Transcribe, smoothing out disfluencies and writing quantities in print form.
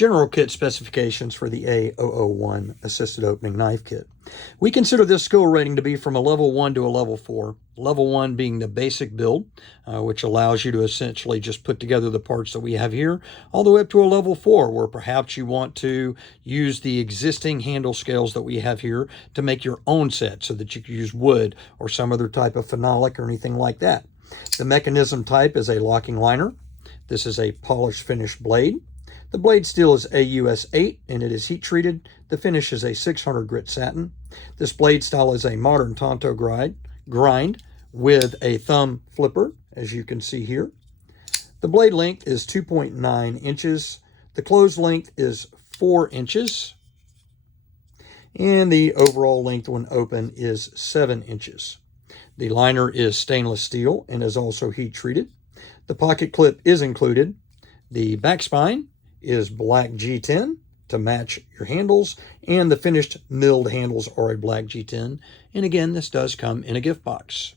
General kit specifications for the A001 assisted opening knife kit. We consider this skill rating to be from a level 1 to a level 4. Level 1 being the basic build, which allows you to essentially just put together the parts that we have here, all the way up to a level 4, where perhaps you want to use the existing handle scales that we have here to make your own set so that you can use wood or some other type of phenolic or anything like that. The mechanism type is a locking liner. This is a polished finished blade. The blade steel is AUS8 and it is heat treated. The finish is a 600 grit satin. This blade style is a modern Tanto grind with a thumb flipper, as you can see here. The blade length is 2.9 inches. The closed length is 4 inches. And the overall length when open is 7 inches. The liner is stainless steel and is also heat treated. The pocket clip is included. The backspine is black G10 to match your handles, and the finished milled handles are a black G10. And again, this does come in a gift box.